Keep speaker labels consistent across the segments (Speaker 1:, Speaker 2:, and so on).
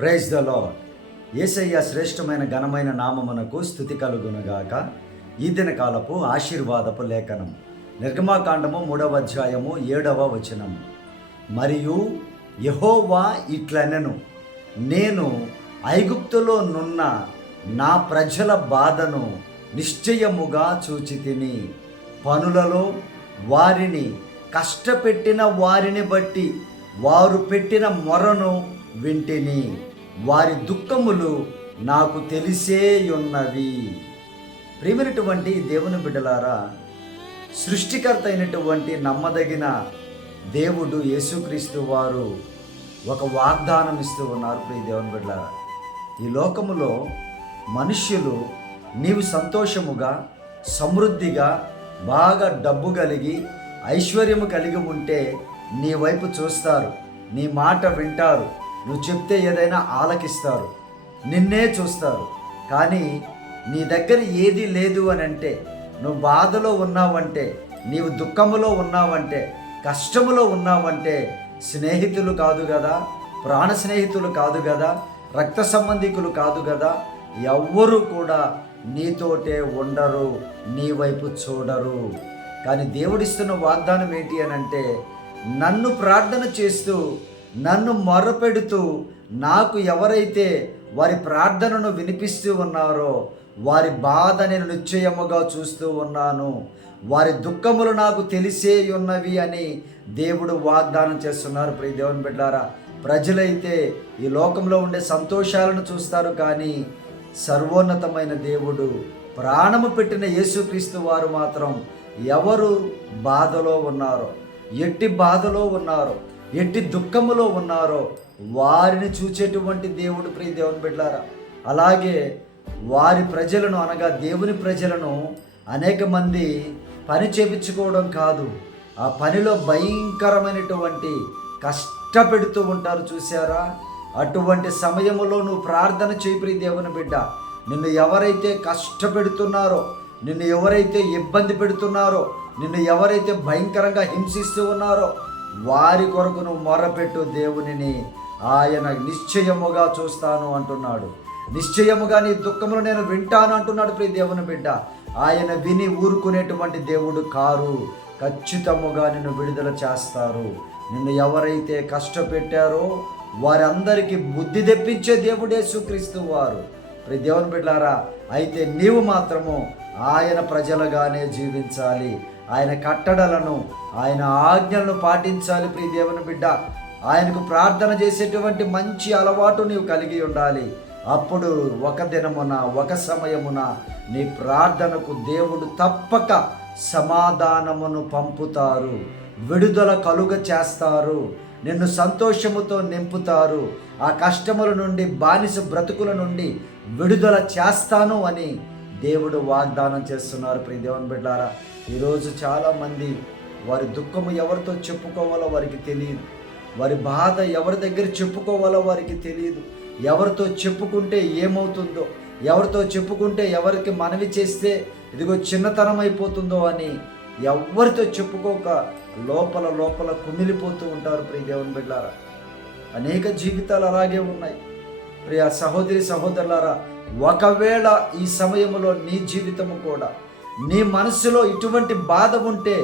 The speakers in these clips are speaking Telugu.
Speaker 1: ప్రైజ్ ద లాడ్ ఏసయ్య శ్రేష్టమైన ఘనమైన నామమునకు స్థుతి కలుగునుగాక. ఈ దిన కాలపు ఆశీర్వాదపు లేఖనం. నిర్గమాకాండము మూడవ అధ్యాయము ఏడవ వచనం. మరియు యహోవా ఇట్లనెను నేను ఐగుప్తులో నున్న నా ప్రజల బాధను నిశ్చయముగా చూచి తిని పనులలో వారిని కష్టపెట్టిన వారిని బట్టి వారు పెట్టిన మొరను వింటిని. వారి దుఃఖములు నాకు తెలిసే ఉన్నవి ప్రియమైనటువంటి దేవుని బిడ్డలారా సృష్టికర్త అయినటువంటి నమ్మదగిన దేవుడు యేసుక్రీస్తు వారు ఒక వాగ్దానం ఇస్తూ ఉన్నారు ప్రియ దేవుని బిడ్డలారా. ఈ లోకములో మనుష్యులు నీవు సంతోషముగా సమృద్ధిగా బాగా డబ్బు కలిగి ఐశ్వర్యము కలిగి ఉంటే నీ వైపు చూస్తారు నీ మాట వింటారు. నువ్వు చెప్తే ఏదైనా ఆలకిస్తారు. నిన్నే చూస్తారు. కానీ నీ దగ్గర ఏది లేదు అని అంటే నువ్వు బాధలో ఉన్నావంటే నీవు దుఃఖములో ఉన్నావంటే కష్టములో ఉన్నావంటే స్నేహితులు కాదు కదా ప్రాణ స్నేహితులు కాదు కదా రక్త సంబంధికులు కాదు కదా ఎవ్వరూ కూడా నీతోటే ఉండరు నీ వైపు చూడరు. కానీ దేవుడిస్తున్న వాగ్దానం ఏంటి అని అంటే నన్ను ప్రార్థన చేస్తూ నన్ను మొరపెడుతూ నాకు ఎవరైతే వారి ప్రార్థనను వినిపిస్తూ ఉన్నారో వారి బాధ నేను నిశ్చయముగా చూస్తూ ఉన్నాను. వారి దుఃఖములు నాకు తెలిసే ఉన్నవి అని దేవుడు వాగ్దానం చేస్తున్నారు. ప్రియ దేవుని బిడ్డారా ప్రజలైతే ఈ లోకంలో ఉండే సంతోషాలను చూస్తారు కానీ సర్వోన్నతమైన దేవుడు ప్రాణము పెట్టిన యేసుక్రీస్తు వారు మాత్రం ఎవరు బాధలో ఉన్నారో ఎట్టి బాధలో ఉన్నారో ఎట్టి దుఃఖములో ఉన్నారో వారిని చూచేటువంటి దేవుడు ప్రియ దేవుని బిడ్డారా అలాగే వారి ప్రజలను అనగా దేవుని ప్రజలను అనేక మంది పని చేపించుకోవడం కాదు ఆ పనిలో భయంకరమైనటువంటి కష్టపెడుతూ ఉంటారు చూసారా అటువంటి సమయంలో నువ్వు ప్రార్థన చేయి దేవుని బిడ్డ. నిన్ను ఎవరైతే కష్టపెడుతున్నారో నిన్ను ఎవరైతే ఇబ్బంది పెడుతున్నారో నిన్ను ఎవరైతే భయంకరంగా హింసిస్తూ ఉన్నారో వారి కొరకును మొరపెట్టు దేవునిని. ఆయన నిశ్చయముగా చూస్తాను అంటున్నాడు. నిశ్చయముగా నీ దుఃఖములు నేను వింటాను అంటున్నాడు ప్రియ దేవుని బిడ్డ. ఆయన విని ఊరుకునేటువంటి దేవుడు కారు. ఖచ్చితముగా నిన్ను విడుదల చేస్తారు. నిన్ను ఎవరైతే కష్టపెట్టారో వారందరికీ బుద్ధి తెప్పించే దేవుడే సుక్రీస్తు వారు. ప్రియ దేవుని బిడ్డారా అయితే నీవు మాత్రము ఆయన ప్రజలుగానే జీవించాలి. ఆయన కట్టడలను ఆయన ఆజ్ఞలను పాటించాలి ప్రియ దేవుని బిడ్డ. ఆయనకు ప్రార్థన చేసేటువంటి మంచి అలవాటు నీవు కలిగి ఉండాలి. అప్పుడు ఒక దినమున ఒక సమయమున నీ ప్రార్థనకు దేవుడు తప్పక సమాధానమును పంపుతారు. విడుదల కలుగ చేస్తారు. నిన్ను సంతోషముతో నింపుతారు. ఆ కష్టముల నుండి బానిస బ్రతుకుల నుండి విడుదల చేస్తాను అని దేవుడు వాగ్దానం చేస్తున్నారు ప్రియ దేవుని బిడ్డారా. ఈరోజు చాలామంది వారి దుఃఖము ఎవరితో చెప్పుకోవాలో వారికి తెలియదు. వారి బాధ ఎవరి దగ్గర చెప్పుకోవాలో వారికి తెలియదు. ఎవరితో చెప్పుకుంటే ఏమవుతుందో ఎవరితో చెప్పుకుంటే ఎవరికి మనవి చేస్తే ఇదిగో చిన్నతనం అయిపోతుందో అని ఎవరితో చెప్పుకోక లోపల లోపల కుమిలిపోతూ ఉంటారు ప్రియ దేవుని బిడ్డారా. అనేక జీవితాలు అలాగే ఉన్నాయి. ప్రియ సహోదరి సహోదరులారా ఒకవేళ ఈ సమయంలో నీ జీవితము కూడా నీ మనసులో ఇటువంటి బాధ ఉంటే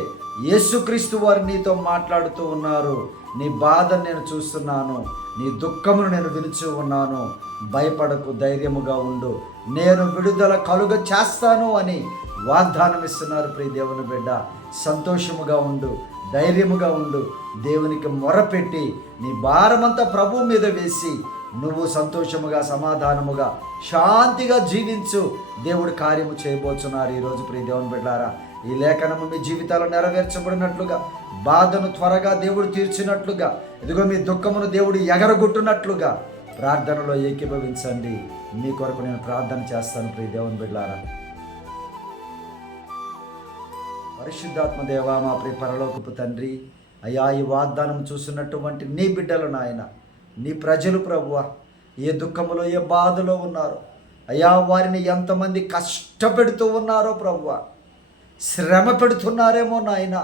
Speaker 1: యేసుక్రీస్తు వారు నీతో మాట్లాడుతూ ఉన్నారు. నీ బాధను నేను చూస్తున్నాను నీ దుఃఖమును నేను వినుచూ ఉన్నాను. భయపడకు ధైర్యముగా ఉండు. నేను విడుదల కలుగ చేస్తాను అని వాగ్దానం ఇస్తున్నారు ప్రియ దేవుని బిడ్డ. సంతోషముగా ఉండు ధైర్యముగా ఉండు. దేవునికి మొరపెట్టి నీ భారమంతా ప్రభు మీద వేసి నువ్వు సంతోషముగా సమాధానముగా శాంతిగా జీవించు. దేవుడు కార్యము చేయబోతున్నారు ఈరోజు ప్రియ దేవుని బిడ్డారా. ఈ లేఖనము మీ జీవితాలు నెరవేర్చబడినట్లుగా బాధను త్వరగా దేవుడు తీర్చినట్లుగా ఇదిగో మీ దుఃఖమును దేవుడు ఎగరగొట్టునట్లుగా ప్రార్థనలో ఏకీభవించండి. మీ కొరకు నేను ప్రార్థన చేస్తాను ప్రియ దేవుని బిడ్డారా. పరిశుద్ధాత్మ దేవా మా ప్రియ పరలోకపు తండ్రి అయా ఈ వాగ్దానం చూస్తున్నటువంటి నీ బిడ్డలు నాయన నీ ప్రజలు ప్రభువ ఏ దుఃఖములో ఏ బాధలో ఉన్నారో అయా వారిని ఎంతమంది కష్టపెడుతూ ఉన్నారో ప్రభువ శ్రమ పెడుతున్నారేమో నాయన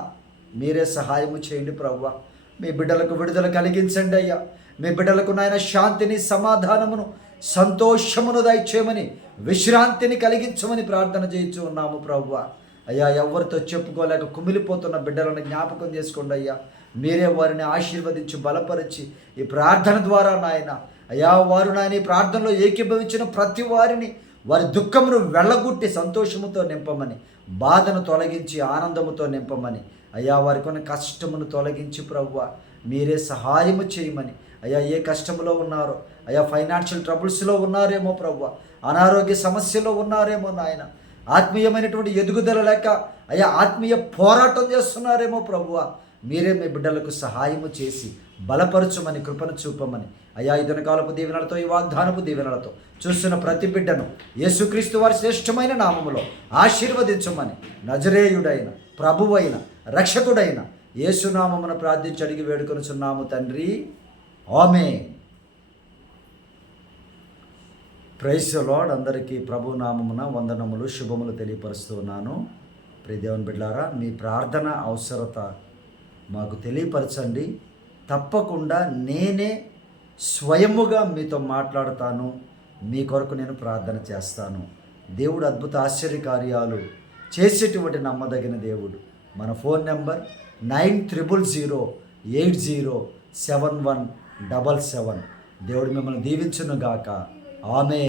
Speaker 1: మీరే సహాయము చేయండి ప్రభువ. మీ బిడ్డలకు విడుదల కలిగించండి అయ్యా. మీ బిడ్డలకు నాయన శాంతిని సమాధానమును సంతోషమును దయచేయమని విశ్రాంతిని కలిగించమని ప్రార్థన చేయించు ఉన్నాము ప్రభువ. అయ్యా ఎవరితో చెప్పుకోలేక కుమిలిపోతున్న బిడ్డలను జ్ఞాపకం చేసుకోండి అయ్యా. మీరే వారిని ఆశీర్వదించి బలపరిచి ఈ ప్రార్థన ద్వారా నాయన. అయ్యా వారు నాయన ఈ ప్రార్థనలో ఏకీభవించిన ప్రతి వారిని వారి దుఃఖమును వెళ్ళగొట్టి సంతోషముతో నింపమని బాధను తొలగించి ఆనందముతో నింపమని. అయ్యా వారికి ఉన్న కష్టమును తొలగించి ప్రభువ మీరే సహాయము చేయమని. అయ్యా ఏ కష్టంలో ఉన్నారో అయ్యా ఫైనాన్షియల్ ట్రబుల్స్లో ఉన్నారేమో ప్రభువ అనారోగ్య సమస్యలో ఉన్నారేమో నాయన. ఆత్మీయమైనటువంటి ఎదుగుదల లేక అయ్యా ఆత్మీయ పోరాటం చేస్తున్నారేమో ప్రభువ మీరే మీ బిడ్డలకు సహాయము చేసి బలపరచుమని కృపను చూపమని. అయా ఇదనకాలపు కాలపు దీవెనలతో ఈ వాగ్దానపు దీవెనలతో చూస్తున్న ప్రతి బిడ్డను యేసుక్రీస్తు వారి శ్రేష్టమైన నామములో ఆశీర్వదించమని. నజరేయుడైన ప్రభువైన రక్షకుడైన యేసునామమును ప్రార్థించి అడిగి వేడుకొనుచున్నాము తండ్రి. ఆమె ప్రైస్ లార్డ్ అందరికీ ప్రభు నామమున వందనములు శుభములు తెలియపరుస్తున్నాను ప్రియదేవన్ బిడ్లారా మీ ప్రార్థన అవసరత మాకు తెలియపరచండి. తప్పకుండా నేనే స్వయముగా మీతో మాట్లాడతాను. మీ కొరకు నేను ప్రార్థన చేస్తాను. దేవుడు అద్భుత ఆశ్చర్యకార్యాలు చేసేటువంటి నమ్మదగిన దేవుడు. మన phone number nine triple zero eight zero seven one double seven. దేవుడు మిమ్మల్ని దీవించునుగాక. ఆమె